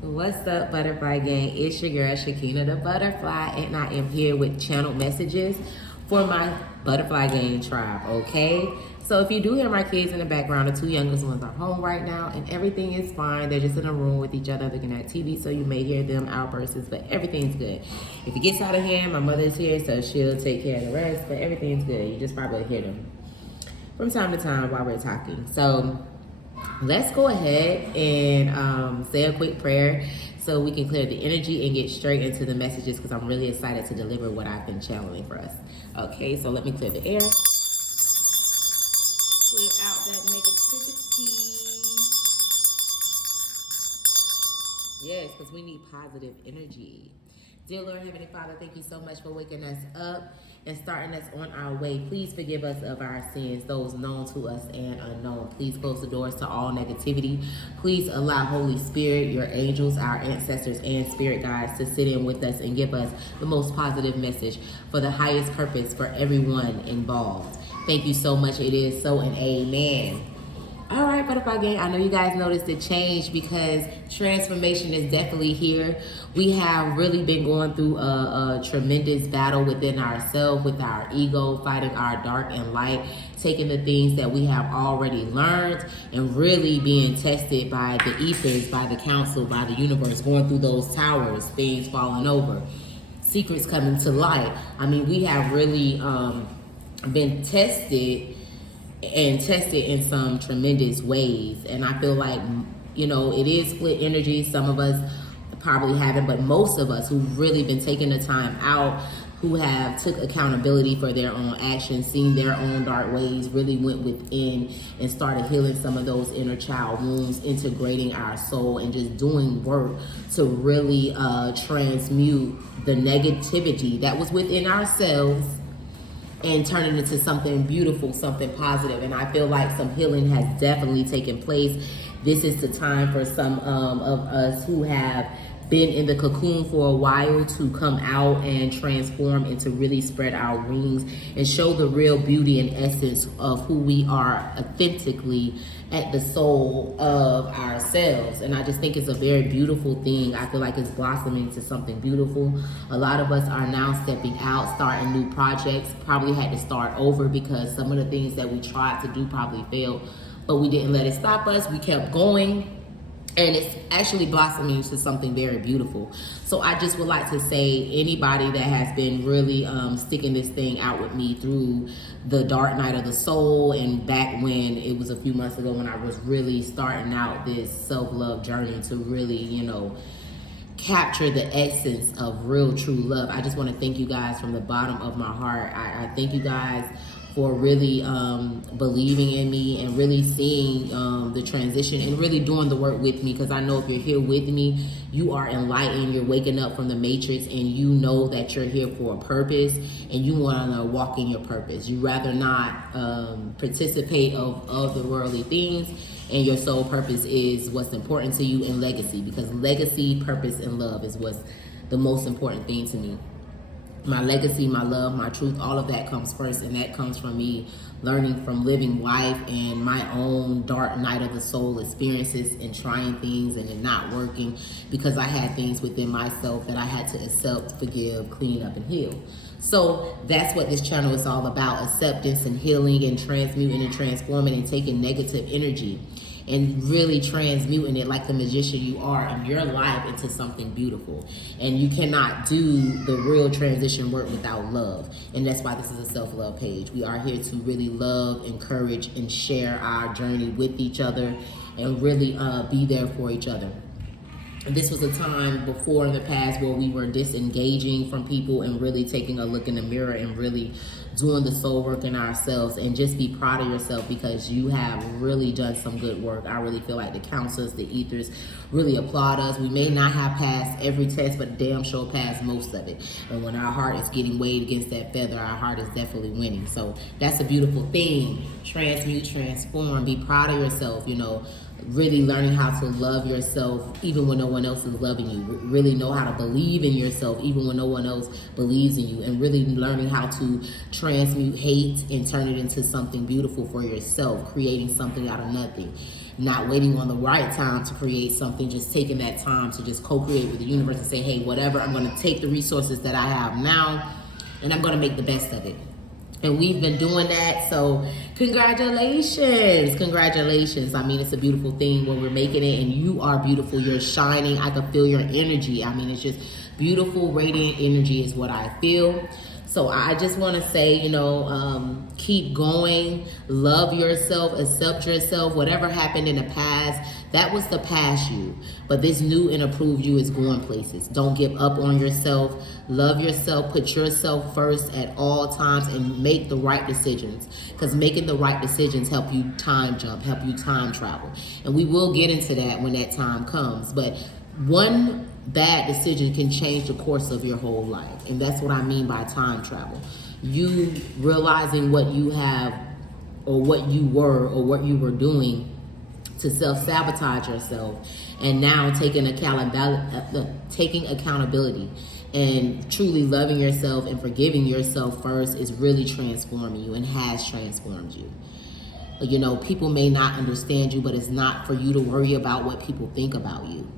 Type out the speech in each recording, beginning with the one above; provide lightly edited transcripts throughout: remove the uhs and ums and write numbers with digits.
What's up, Butterfly Gang? It's your girl, Shakina the Butterfly, and I am here with channeled messages for my Butterfly Gang tribe, okay? So if you do hear my kids in the background, the two youngest ones are home right now, and everything is fine. They're just in a room with each other looking at TV, so you may hear them outbursts, but everything's good. If it gets out of hand, my mother's here, so she'll take care of the rest, but everything's good. You just probably hear them from time to time while we're talking. So let's go ahead and say a quick prayer so we can clear the energy and get straight into the messages, because I'm really excited to deliver what I've been channeling for us. Okay, so let me clear the air. Clear out that negativity. Yes, because we need positive energy. Dear Lord, Heavenly Father, thank you so much for waking us up and starting us on our way. Please forgive us of our sins, those known to us and unknown. Please close the doors to all negativity. Please allow Holy Spirit, your angels, our ancestors, and spirit guides to sit in with us and give us the most positive message for the highest purpose for everyone involved. Thank you so much. It is so, and amen. All right, Butterfly Gang, I know you guys noticed the change because transformation is definitely here. We have really been going through a tremendous battle within ourselves, with our ego, fighting our dark and light, taking the things that we have already learned and really being tested by the ethers, by the council, by the universe, going through those towers, things falling over, secrets coming to light. I mean, we have really been tested in some tremendous ways, and I feel like, you know, it is split energy. Some of us probably haven't, but most of us who've really been taking the time out, who have took accountability for their own actions, seen their own dark ways, really went within and started healing some of those inner child wounds, integrating our soul and just doing work to really transmute the negativity that was within ourselves and turn it into something beautiful, something positive. And I feel like some healing has definitely taken place. This is the time for some of us who have been in the cocoon for a while to come out and transform and to really spread our wings and show the real beauty and essence of who we are authentically at the soul of ourselves. And I just think it's a very beautiful thing. I feel like it's blossoming to something beautiful. A lot of us are now stepping out, starting new projects, probably had to start over because some of the things that we tried to do probably failed, but we didn't let it stop us. We kept going. And it's actually blossoming into something very beautiful. So I just would like to say, anybody that has been really sticking this thing out with me through the dark night of the soul, and back when it was a few months ago when I was really starting out this self-love journey to really, you know, capture the essence of real true love. I just want to thank you guys from the bottom of my heart. I thank you guys for really believing in me and really seeing the transition and really doing the work with me, because I know if you're here with me, you are enlightened, you're waking up from the matrix, and you know that you're here for a purpose and you want to walk in your purpose. You rather not participate of other worldly things, and your soul purpose is what's important to you, in legacy, because legacy, purpose, and love is what's the most important thing to me. My legacy, my love, my truth, all of that comes first, and that comes from me learning from living life and my own dark night of the soul experiences and trying things and it not working, because I had things within myself that I had to accept, forgive, clean up, and heal. So that's what this channel is all about: acceptance and healing and transmuting and transforming and taking negative energy and really transmuting it like the magician you are in your life into something beautiful. And you cannot do the real transition work without love. And that's why this is a self-love page. We are here to really love, encourage, and share our journey with each other and really be there for each other. This was a time before in the past where we were disengaging from people and really taking a look in the mirror and really doing the soul work in ourselves. And just be proud of yourself, because you have really done some good work. I really feel like the counselors, the ethers really applaud us. We may not have passed every test, but damn sure passed most of it. And when our heart is getting weighed against that feather, our heart is definitely winning. So that's a beautiful thing. Transmute, transform, be proud of yourself, you know. really learning how to love yourself even when no one else is loving you. Really know how to believe in yourself even when no one else believes in you. And really learning how to transmute hate and turn it into something beautiful for yourself. Creating something out of nothing. Not waiting on the right time to create something. Just taking that time to just co-create with the universe and say, hey, whatever, I'm going to take the resources that I have now and I'm going to make the best of it. And we've been doing that, so congratulations. I mean, it's a beautiful thing when we're making it, and you are beautiful. You're shining. I can feel your energy. I mean, it's just beautiful, radiant energy is what I feel. So I just want to say, keep going, love yourself, accept yourself. Whatever happened in the past, that was the past you. But this new and approved you is going places. Don't give up on yourself. Love yourself. Put yourself first at all times and make the right decisions. Because making the right decisions help you time jump, help you time travel. And we will get into that when that time comes. But one bad decision can change the course of your whole life. And that's what I mean by time travel. You realizing what you have or what you were or what you were doing to self-sabotage yourself, and now taking accountability and truly loving yourself and forgiving yourself first is really transforming you and has transformed you. People may not understand you, but it's not for you to worry about what people think about you.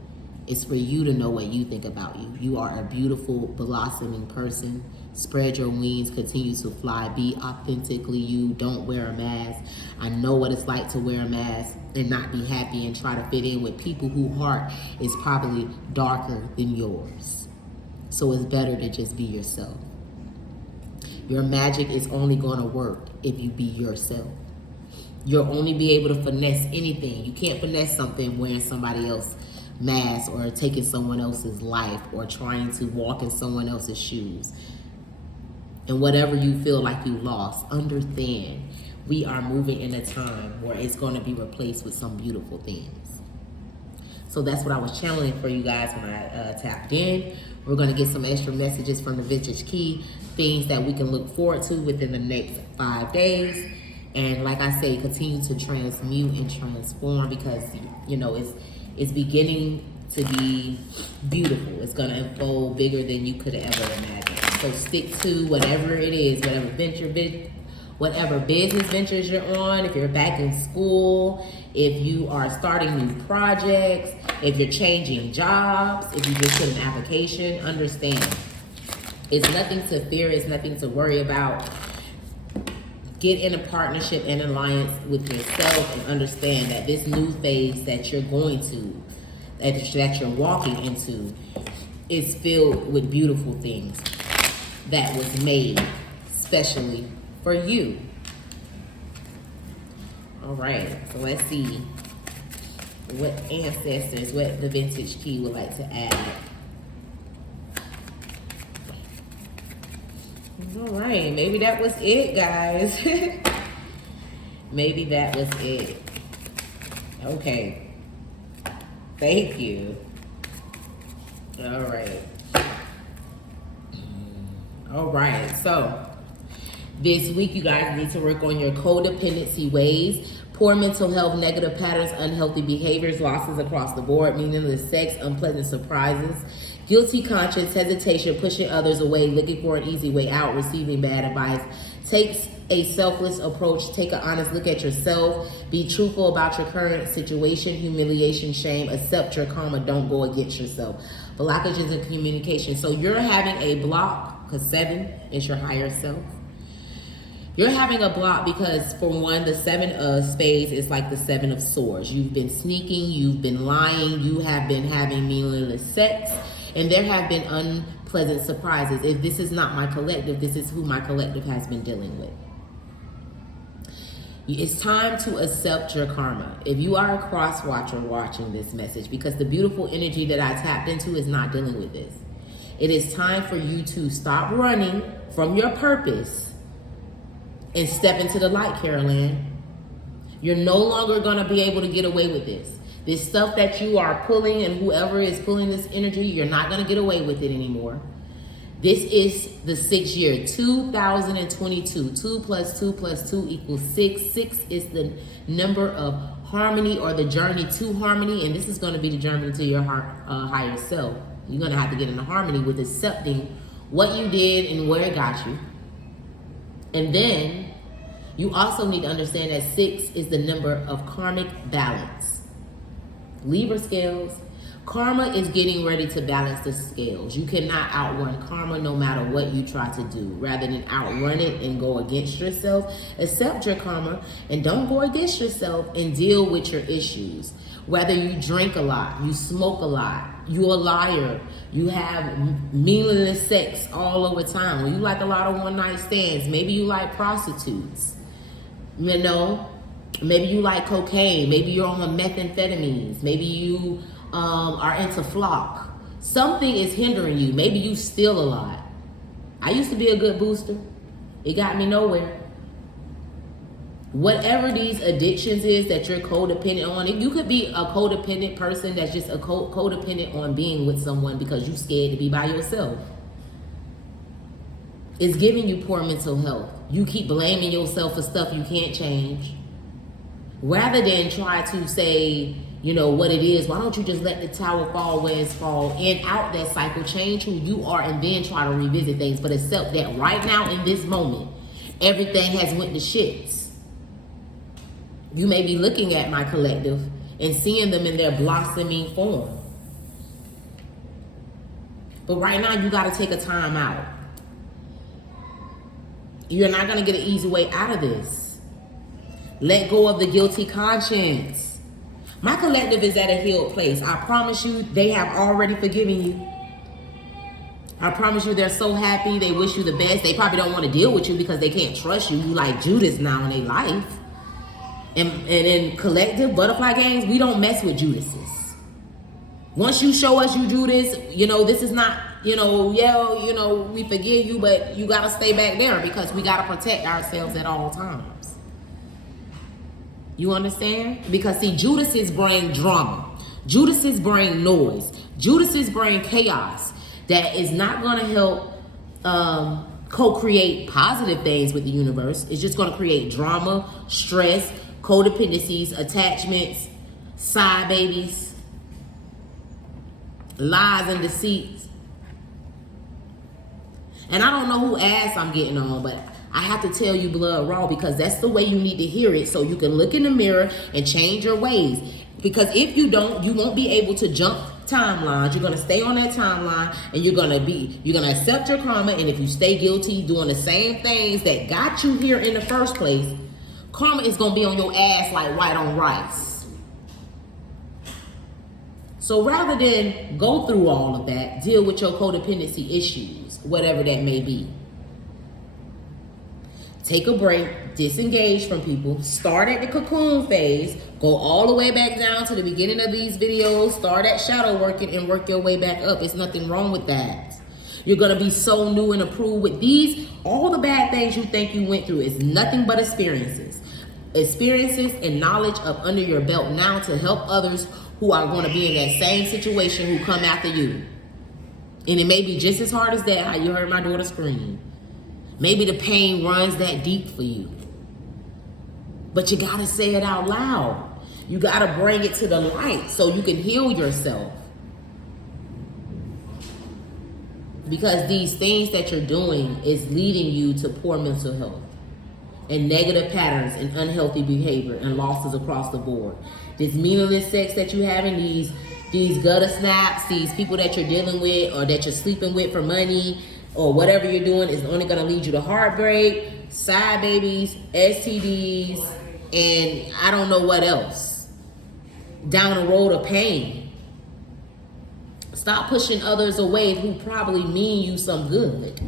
It's for you to know what you think about you. You are a beautiful, blossoming person. Spread your wings, continue to fly, be authentically you. Don't wear a mask. I know what it's like to wear a mask and not be happy and try to fit in with people whose heart is probably darker than yours. So it's better to just be yourself. Your magic is only going to work if you be yourself. You'll only be able to finesse anything. You can't finesse something wearing somebody else's mask or taking someone else's life or trying to walk in someone else's shoes. And whatever you feel like you lost, understand we are moving in a time where it's going to be replaced with some beautiful things. So that's what I was channeling for you guys when I tapped in. We're going to get some extra messages from the Vintage Key, things that we can look forward to within the next 5 days. And like I say, continue to transmute and transform, because it's beginning to be beautiful. It's going to unfold bigger than you could have ever imagined. So stick to whatever it is, whatever business ventures you're on. If you're back in school, if you are starting new projects, if you're changing jobs, if you just put an application, understand it's nothing to fear. It's nothing to worry about. Get in a partnership and alliance with yourself and understand that this new phase that you're going to, that you're walking into, is filled with beautiful things that was made specially for you. All right, so let's see what ancestors, what the Vintage Key would like to add. All right, maybe that was it, guys. Maybe that was it. Okay. Thank you. All right. All right, so this week you guys need to work on your codependency ways. Poor mental health, negative patterns, unhealthy behaviors, losses across the board, meaningless sex, unpleasant surprises, guilty conscience, hesitation, pushing others away, looking for an easy way out, receiving bad advice. Take a selfless approach. Take an honest look at yourself. Be truthful about your current situation, humiliation, shame. Accept your karma. Don't go against yourself. Blockages in communication. So you're having a block, because 7 is your higher self. You're having a block because, for one, the 7 of spades is like the 7 of swords. You've been sneaking, you've been lying, you have been having meaningless sex, and there have been unpleasant surprises. If this is not my collective, this is who my collective has been dealing with. It's time to accept your karma. If you are a cross watcher watching this message, because the beautiful energy that I tapped into is not dealing with this. It is time for you to stop running from your purpose and step into the light, Carolyn. You're no longer going to be able to get away with this. This stuff that you are pulling, and whoever is pulling this energy, you're not going to get away with it anymore. This is the 6th year, 2022. 2 plus 2 plus 2 equals 6. 6 is the number of harmony or the journey to harmony, and this is going to be the journey to your higher self. You're going to have to get into harmony with accepting what you did and where it got you. And then you also need to understand that 6 is the number of karmic balance. Libra scales. Karma is getting ready to balance the scales. You cannot outrun karma no matter what you try to do. Rather than outrun it and go against yourself, accept your karma and don't go against yourself and deal with your issues. Whether you drink a lot, you smoke a lot, you're a liar, you have meaningless sex all over town, you like a lot of one-night stands, maybe you like prostitutes, you know, maybe you like cocaine, maybe you're on methamphetamines, maybe you are into flock. Something is hindering you. Maybe you steal a lot. I used to be a good booster. It got me nowhere. Whatever these addictions is that you're codependent on, you could be a codependent person that's just a codependent on being with someone because you're scared to be by yourself. It's giving you poor mental health. You keep blaming yourself for stuff you can't change. Rather than try to say, you know, what it is, why don't you just let the tower fall where it's fall, end out that cycle, change who you are, and then try to revisit things. But accept that right now in this moment, everything has went to shits. You may be looking at my collective and seeing them in their blossoming form. But right now, you got to take a time out. You're not going to get an easy way out of this. Let go of the guilty conscience. My collective is at a healed place. I promise you, they have already forgiven you. I promise you, they're so happy. They wish you the best. They probably don't want to deal with you because they can't trust you. You like Judas now in their life. And in collective butterfly games, we don't mess with Judases. Once you show us you Judas, you know, this is not, you know, yeah, you know, we forgive you, but you got to stay back there because we got to protect ourselves at all times. You understand? Because see, Judases bring drama. Judases bring noise. Judases bring chaos that is not going to help co-create positive things with the universe. It's just going to create drama, stress, codependencies, attachments, side babies, lies and deceits. And I don't know who ass I'm getting on, but I have to tell you blood raw because that's the way you need to hear it so you can look in the mirror and change your ways. Because if you don't, you won't be able to jump timelines. You're going to stay on that timeline and you're going to accept your karma. And if you stay guilty doing the same things that got you here in the first place, karma is going to be on your ass like white on rice. So rather than go through all of that, deal with your codependency issues, whatever that may be. Take a break, disengage from people, start at the cocoon phase, go all the way back down to the beginning of these videos, start at shadow working and work your way back up. There's nothing wrong with that. You're going to be so new and approved with these. All the bad things you think you went through is nothing but experiences. Experiences and knowledge up under your belt now to help others who are going to be in that same situation who come after you. And it may be just as hard as that, how you heard my daughter scream. Maybe the pain runs that deep for you. But you got to say it out loud. You got to bring it to the light so you can heal yourself. Because these things that you're doing is leading you to poor mental health and negative patterns and unhealthy behavior and losses across the board. This meaningless sex that you're having, these gutter snaps, these people that you're dealing with or that you're sleeping with for money, or whatever you're doing is only going to lead you to heartbreak, side babies, STDs, and I don't know what else. Down the road of pain. Stop pushing others away who probably mean you some good.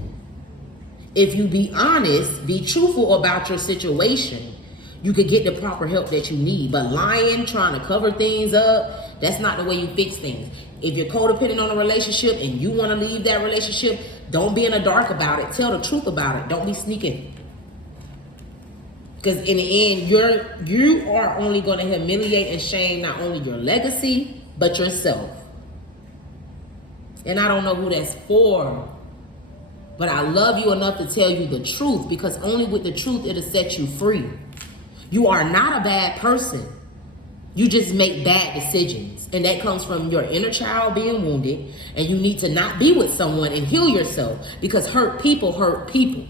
If you be honest, be truthful about your situation, you could get the proper help that you need. But lying, trying to cover things up, that's not the way you fix things. If you're codependent on a relationship and you want to leave that relationship, don't be in the dark about it. Tell the truth about it. Don't be sneaking. Because in the end, you are only going to humiliate and shame not only your legacy, but yourself. And I don't know who that's for. But I love you enough to tell you the truth, because only with the truth it'll set you free. You are not a bad person. You just make bad decisions. And that comes from your inner child being wounded. And you need to not be with someone and heal yourself. Because hurt people hurt people.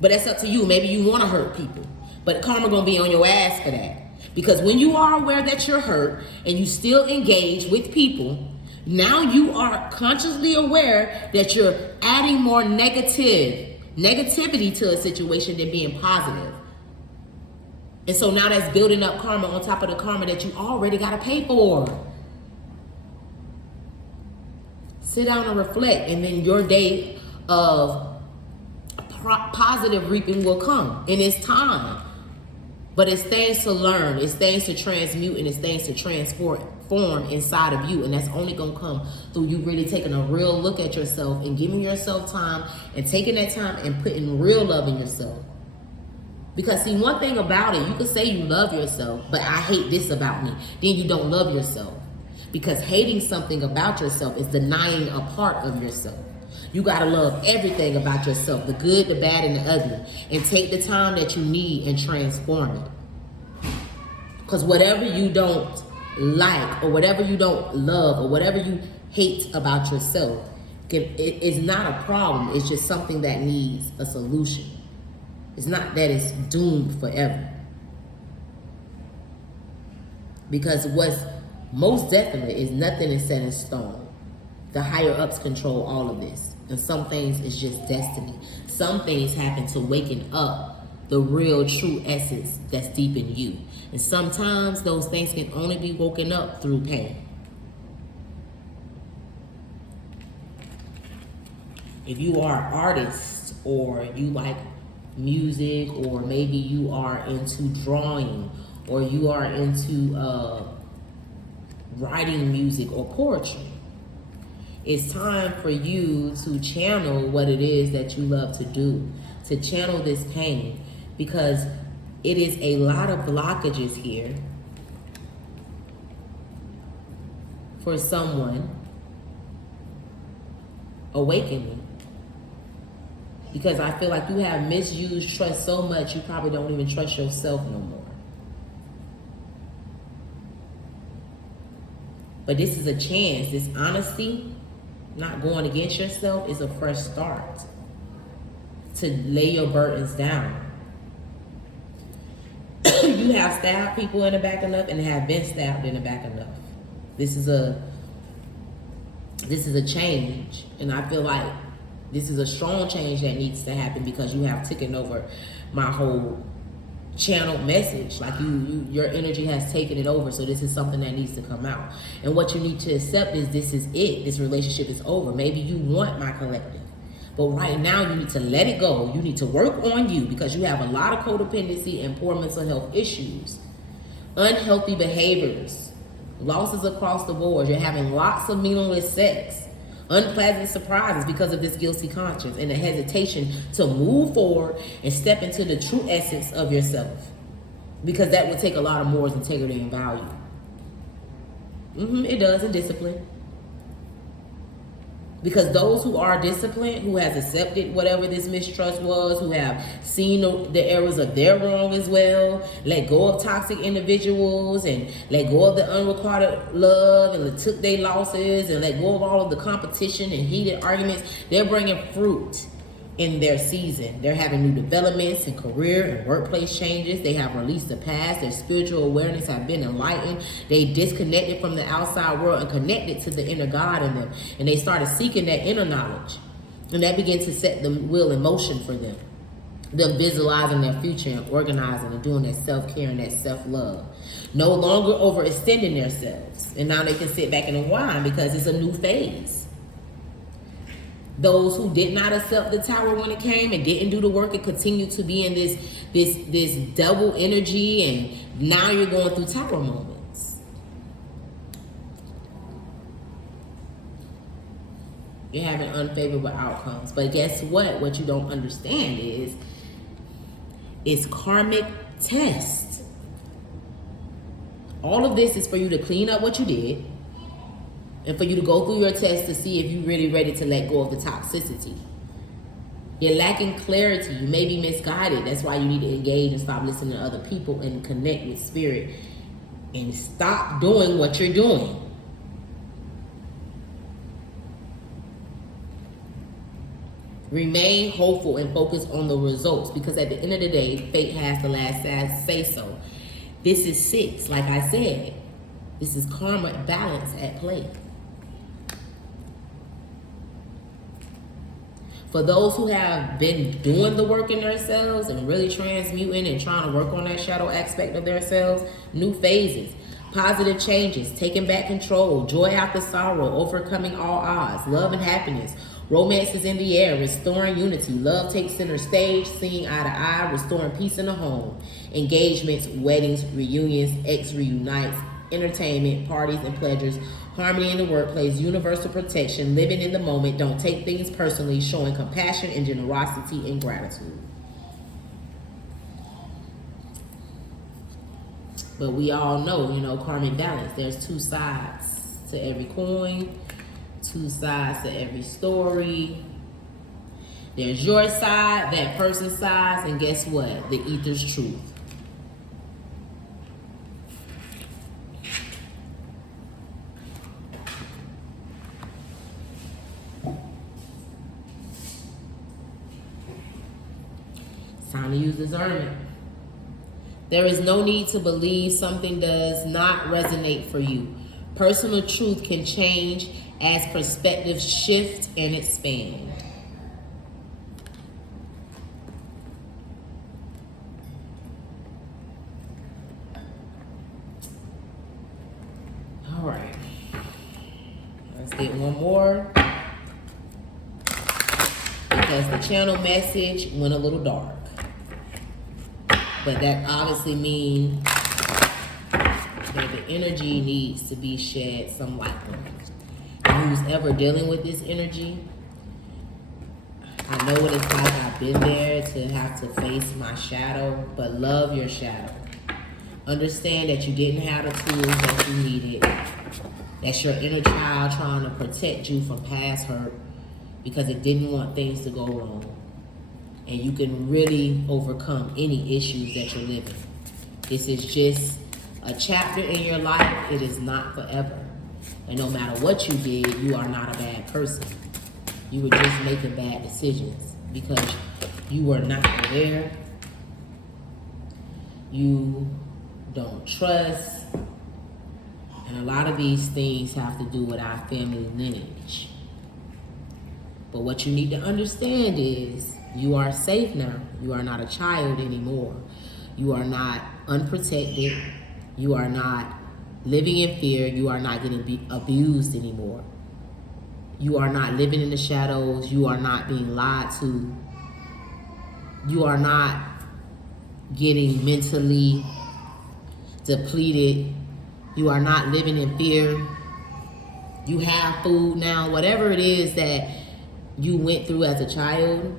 But that's up to you. Maybe you want to hurt people. But karma going to be on your ass for that. Because when you are aware that you're hurt and you still engage with people, now you are consciously aware that you're adding more negativity to a situation than being positive. And so now that's building up karma on top of the karma that you already got to pay for. Sit down and reflect, and then your day of positive reaping will come. And it's time. But it's things to learn, it's things to transmute, and it's things to transform inside of you. And that's only going to come through you really taking a real look at yourself and giving yourself time and taking that time and putting real love in yourself. Because see, one thing about it, you can say you love yourself, but I hate this about me. Then you don't love yourself. Because hating something about yourself is denying a part of yourself. You got to love everything about yourself, the good, the bad, and the ugly. And take the time that you need and transform it. Because whatever you don't like, or whatever you don't love, or whatever you hate about yourself, it's not a problem. It's just something that needs a solution. It's not that it's doomed forever. Because what's most definitely is nothing is set in stone. The higher ups control all of this. And some things is just destiny. Some things happen to waken up the real true essence that's deep in you. And sometimes those things can only be woken up through pain. If you are an artist, or you like music, or maybe you are into drawing, or you are into writing music or poetry, it's time for you to channel what it is that you love to do, to channel this pain, because it is a lot of blockages here for someone awakening. Because I feel like you have misused trust so much, you probably don't even trust yourself no more. But this is a chance, this honesty, not going against yourself, is a fresh start to lay your burdens down. You have stabbed people in the back enough and have been stabbed in the back enough. This is a change, and I feel like this is a strong change that needs to happen, because you have taken over my whole channeled message. Like your energy has taken it over. So this is something that needs to come out. And what you need to accept is this is it. This relationship is over. Maybe you want my collective, but right now you need to let it go. You need to work on you, because you have a lot of codependency and poor mental health issues, unhealthy behaviors, losses across the board. You're having lots of meaningless sex, unpleasant surprises because of this guilty conscience, and a hesitation to move forward and step into the true essence of yourself, because that would take a lot of morals, integrity, and value. It does, and discipline. Because those who are disciplined, who has accepted whatever this mistrust was, who have seen the errors of their wrong as well, let go of toxic individuals, and let go of the unrequited love, and took their losses, and let go of all of the competition and heated arguments, they're bringing fruit in their season. They're having new developments in career and workplace changes. They have released the past. Their spiritual awareness have been enlightened. They disconnected from the outside world and connected to the inner God in them. And they started seeking that inner knowledge. And that began to set the wheel in motion for them. They're visualizing their future and organizing and doing that self-care and that self-love. No longer overextending themselves. And now they can sit back and unwind, because it's a new phase. Those who did not accept the tower when it came and didn't do the work and continue to be in this double energy, and now you're going through tower moments. You're having unfavorable outcomes. But guess what? What you don't understand is it's karmic test. All of this is for you to clean up what you did, and for you to go through your test to see if you're really ready to let go of the toxicity. You're lacking clarity. You may be misguided. That's why you need to engage and stop listening to other people and connect with spirit and stop doing what you're doing. Remain hopeful and focus on the results, because at the end of the day, fate has the last say so. This is 6, like I said. This is karma balance at play. For those who have been doing the work in themselves and really transmuting and trying to work on that shadow aspect of themselves, new phases, positive changes, taking back control, joy after sorrow, overcoming all odds, love and happiness, romance is in the air, restoring unity, love takes center stage, seeing eye to eye, restoring peace in the home, engagements, weddings, reunions, ex reunites, entertainment, parties and pleasures, harmony in the workplace, universal protection, living in the moment, don't take things personally, showing compassion and generosity and gratitude. But we all know, you know, karmic balance. There's 2 sides to every coin, 2 sides to every story. There's your side, that person's side, and guess what? The ether's truth. Time to use discernment. There is no need to believe something does not resonate for you. Personal truth can change as perspectives shift and expand. All right. Let's get one more. Because the channel message went a little dark. But that obviously means that the energy needs to be shed some light on. And who's ever dealing with this energy, I know what it's like. I've been there to have to face my shadow, but love your shadow. Understand that you didn't have the tools that you needed. That's your inner child trying to protect you from past hurt because it didn't want things to go wrong. And you can really overcome any issues that you're living. This is just a chapter in your life. It is not forever. And no matter what you did, you are not a bad person. You were just making bad decisions because you were not aware. You don't trust. And a lot of these things have to do with our family lineage. But what you need to understand is you are safe now. You are not a child anymore. You are not unprotected. You are not living in fear. You are not getting abused anymore. You are not living in the shadows. You are not being lied to. You are not getting mentally depleted. You are not living in fear. You have food now. Whatever it is that you went through as a child,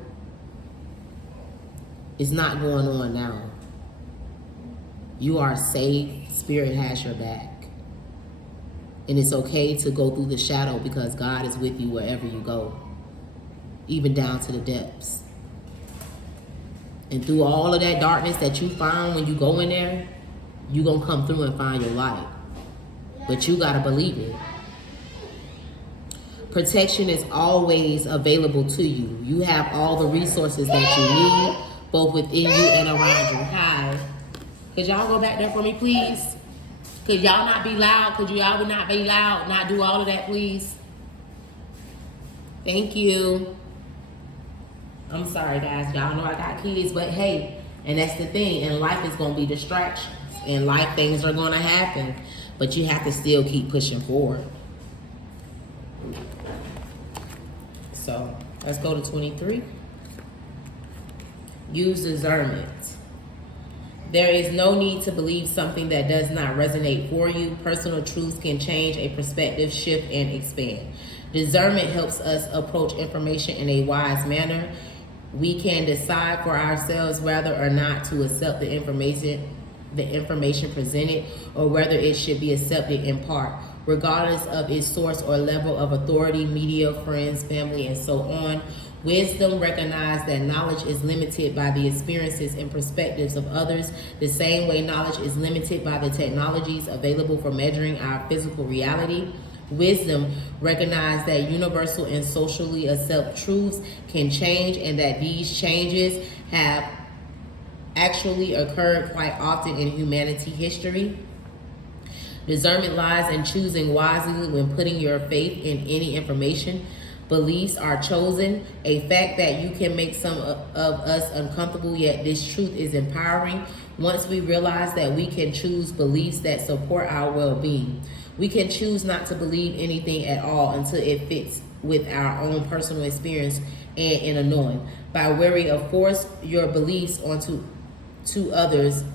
it's not going on now. You are safe. Spirit has your back. And it's okay to go through the shadow because God is with you wherever you go, even down to the depths. And through all of that darkness that you find when you go in there, you're going to come through and find your light. But you got to believe it. Protection is always available to you. You have all the resources that you need, both within you and around you. Hi. Could y'all go back there for me, please? Could y'all not be loud? Could y'all not be loud? Not do all of that, please? Thank you. I'm sorry, guys. Y'all know I got kids, but hey, and that's the thing. In life, it's going to be distractions. In life, things are going to happen, but you have to still keep pushing forward. So, let's go to 23. Use discernment. There is no need to believe something that does not resonate for you. Personal truths can change a perspective, shift, and expand. Discernment helps us approach information in a wise manner. We can decide for ourselves whether or not to accept the information presented, or whether it should be accepted in part, regardless of its source or level of authority, media, friends, family, and so on. Wisdom recognizes that knowledge is limited by the experiences and perspectives of others, the same way knowledge is limited by the technologies available for measuring our physical reality. Wisdom recognizes that universal and socially accepted truths can change and that these changes have actually occurred quite often in humanity history. Discernment lies in choosing wisely when putting your faith in any information. Beliefs are chosen, a fact that you can make some of us uncomfortable, yet this truth is empowering. Once we realize that we can choose beliefs that support our well-being, we can choose not to believe anything at all until it fits with our own personal experience and inner knowing. By worry of force your beliefs onto others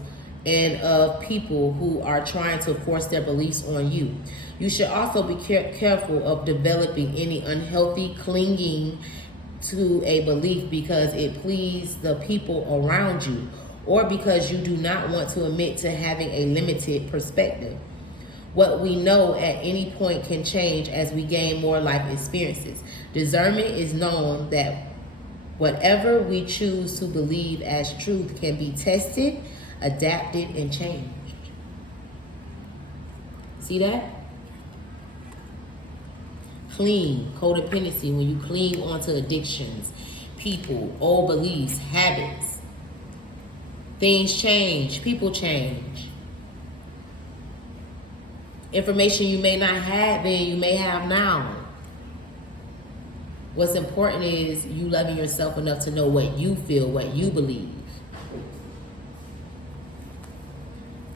and of people who are trying to force their beliefs on you. You should also be careful of developing any unhealthy clinging to a belief because it pleases the people around you or because you do not want to admit to having a limited perspective. What we know at any point can change as we gain more life experiences. Discernment is known that whatever we choose to believe as truth can be tested, adapted, and changed. See that? Cling, codependency, when you cling onto addictions, people, old beliefs, habits. Things change, people change. Information you may not have then, you may have now. What's important is you loving yourself enough to know what you feel, what you believe.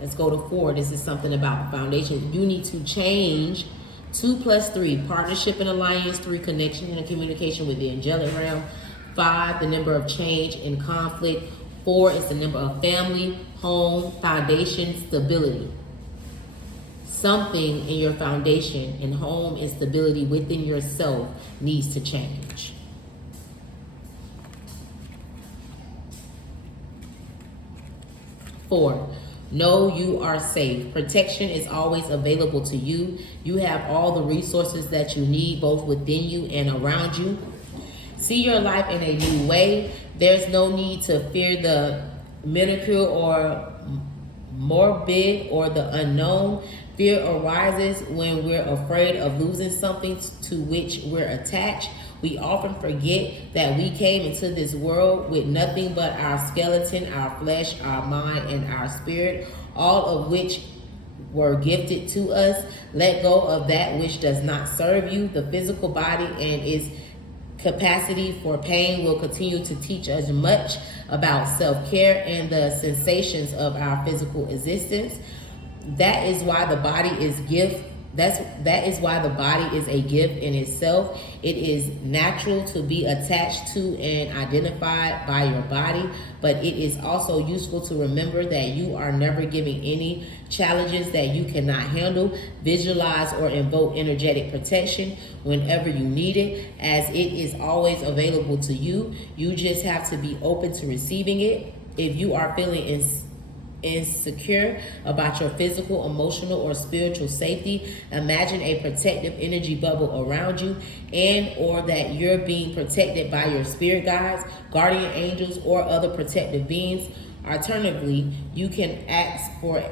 Let's go to 4. This is something about foundation. You need to change. 2 plus 3, partnership and alliance. 3, connection and communication with the angelic realm. 5, the number of change and conflict. 4 is the number of family, home, foundation, stability. Something in your foundation and home and stability within yourself needs to change. 4, know you are safe. Protection is always available to you. You have all the resources that you need, both within you and around you. See your life in a new way. There's no need to fear the minuscule or morbid or the unknown. Fear arises when we're afraid of losing something to which we're attached. We often forget that we came into this world with nothing but our skeleton, our flesh, our mind, and our spirit, all of which were gifted to us. Let go of that which does not serve you. The physical body and its capacity for pain will continue to teach us much about self-care and the sensations of our physical existence. That is why the body is gift. That is why the body is a gift in itself. It is natural to be attached to and identified by your body, but it is also useful to remember that you are never giving any challenges that you cannot handle. Visualize or invoke energetic protection whenever you need it, as it is always available to you. You just have to be open to receiving it. If you are feeling insecure about your physical, emotional, or spiritual safety, imagine a protective energy bubble around you, and or that you're being protected by your spirit guides, guardian angels, or other protective beings. Alternatively, you can ask for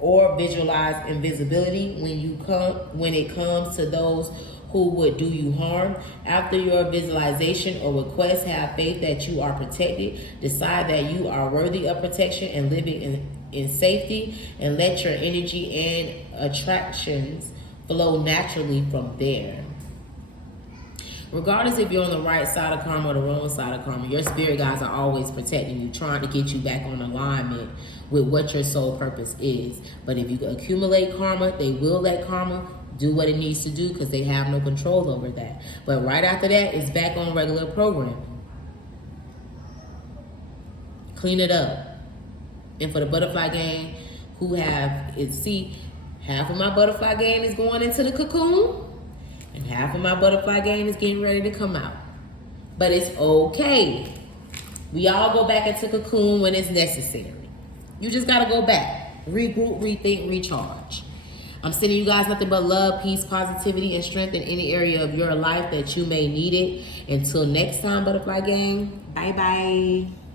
or visualize invisibility when it comes to those who would do you harm. After your visualization or request, have faith that you are protected. Decide that you are worthy of protection and living in safety, and let your energy and attractions flow naturally from there. Regardless if you're on the right side of karma or the wrong side of karma, your spirit guides are always protecting you, trying to get you back on alignment with what your soul purpose is. But if you accumulate karma, they will let karma do what it needs to do because they have no control over that. But right after that, it's back on regular programming. Clean it up. And for the butterfly gang who have it, see, half of my butterfly gang is going into the cocoon and half of my butterfly gang is getting ready to come out. But it's okay. We all go back into cocoon when it's necessary. You just got to go back, regroup, rethink, recharge. I'm sending you guys nothing but love, peace, positivity, and strength in any area of your life that you may need it. Until next time, Butterfly Gang. Bye-bye.